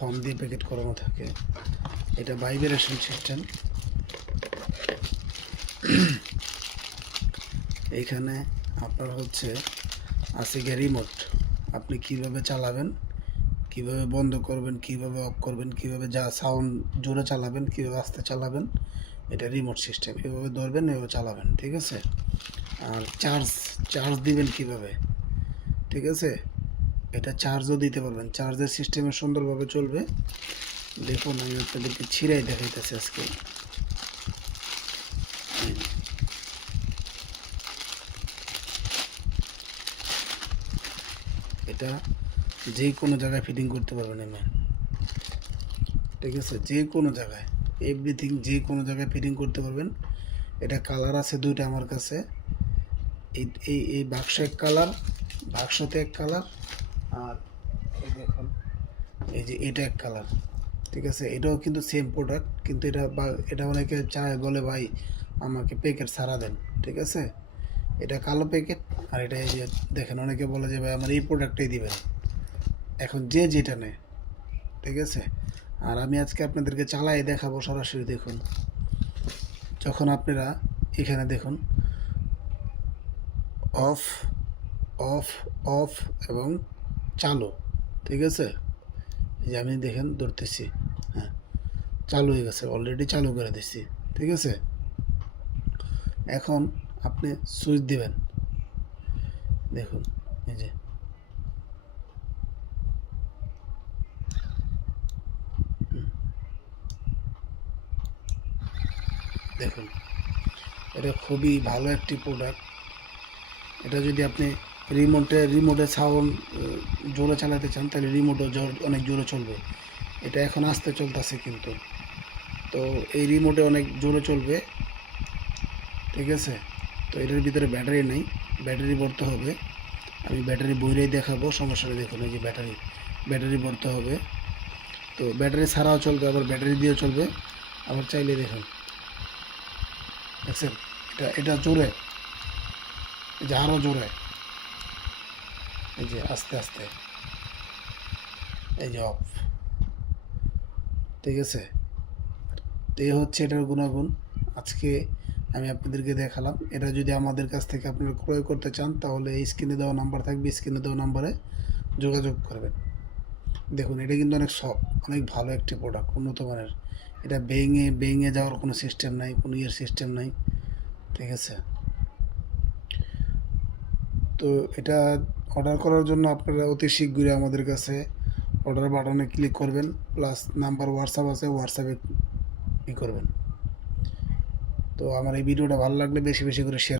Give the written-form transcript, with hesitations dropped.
Form দিয়ে packet করানো থাকে। এটা ভাইব্রেশন সিস্টেম। এইখানে আপনার হচ্ছে আছে গিয়ে রিমোট, আপনি কিভাবে চালাবেন, কিভাবে বন্ধ করবেন, কিভাবে অফ করবেন, কিভাবে যা সাউন্ড জোরে চালাবেন, কিভাবে আস্তে চালাবেন, এটা রিমোট সিস্টেম। এভাবে ধরবেন, এভাবে চালাবেন, ঠিক আছে। আর চার্জ দিবেন কিভাবে, ঠিক আছে, এটা চার্জও দিতে পারবেন, চার্জের সিস্টেমে সুন্দরভাবে চলবে। দেখুন আমি আপনাদেরকে ছিঁড়াই দেখাইতেছি আজকে। এটা যে কোনো জায়গায় ফিটিং করতে পারবেন এমন, ঠিক আছে, যে কোনো জায়গায়, এভরিথিং যে কোনো জায়গায় ফিটিং করতে পারবেন। এটা কালার আছে দুইটা আমার কাছে। এই এই এই বাক্স এক কালার, বাক্সতে এক কালার, আর এই দেখুন এই যে এটা এক কালার, ঠিক আছে। এটাও কিন্তু সেম প্রোডাক্ট, কিন্তু এটা অনেকে চায়, বলে ভাই আমাকে প্যাকেট ছাড়া দেন, ঠিক আছে। এটা কালো প্যাকেট, আর এটা এই যে দেখেন অনেকে বলে যে ভাই আমার এই প্রোডাক্টটাই দিবেন। এখন যে যেটা নেয়, ঠিক আছে। আর আমি আজকে আপনাদেরকে চালাই দেখাবো সরাসরি। দেখুন যখন আপনারা এখানে দেখুন অফ অফ অফ এবং চালু, ঠিক আছে। এই যে আমি দেখেন ধরতেছি, হ্যাঁ চালু হয়ে গেছে, অলরেডি চালু করে দিচ্ছি, ঠিক আছে। এখন আপনি সুইচ দিবেন, দেখুন এই যে দেখুন, এটা খুবই ভালো একটি প্রোডাক্ট। এটা যদি আপনি রিমোটে সাউন্ড জোরে চালাতে চান, তাহলে রিমোটও অনেক জোরে চলবে। এটা এখন আস্তে চলতেছে কিন্তু, তো এই রিমোটে অনেক জোরে চলবে, ঠিক আছে। তো এটার ভিতরে ব্যাটারি নেই, ব্যাটারি ভরতে হবে। আমি ব্যাটারি বইরেই দেখাবো, সমস্যা নেই। দেখুন এই যে ব্যাটারি ভরতে হবে। তো ব্যাটারি ছাড়াও চলবে, আবার ব্যাটারি দিয়েও চলবে, আবার চাইলে দেখুন, দেখছেন এটা জোরে, এই যে আরও জোরে, এই যে আস্তে আস্তে, এই যে অফ, ঠিক আছে। তো এই হচ্ছে এটার গুণাগুণ। আজকে আমি আপনাদেরকে দেখালাম। এটা যদি আমাদের কাছ থেকে আপনারা ক্রয় করতে চান, তাহলে এই স্ক্রিনে দেওয়া নাম্বার থাকবে, স্ক্রিনে দেওয়া নাম্বারে যোগাযোগ করবেন। দেখুন এটা কিন্তু অনেক সফট, অনেক ভালো একটি প্রোডাক্ট, উন্নত মানের। এটা ভেঙে যাওয়ার কোনো সিস্টেম নাই, কোনো সিস্টেম নাই, ঠিক আছে। তো এটা অর্ডার করার জন্য আপনারা অতি শীঘ্রই আমাদের কাছে অর্ডার বাটনে ক্লিক করবেন, প্লাস নাম্বার হোয়াটসঅ্যাপ আছে, হোয়াটসঅ্যাপে করবেন। তো আমার এই ভিডিওটা ভালো লাগলে বেশি বেশি করে শেয়ার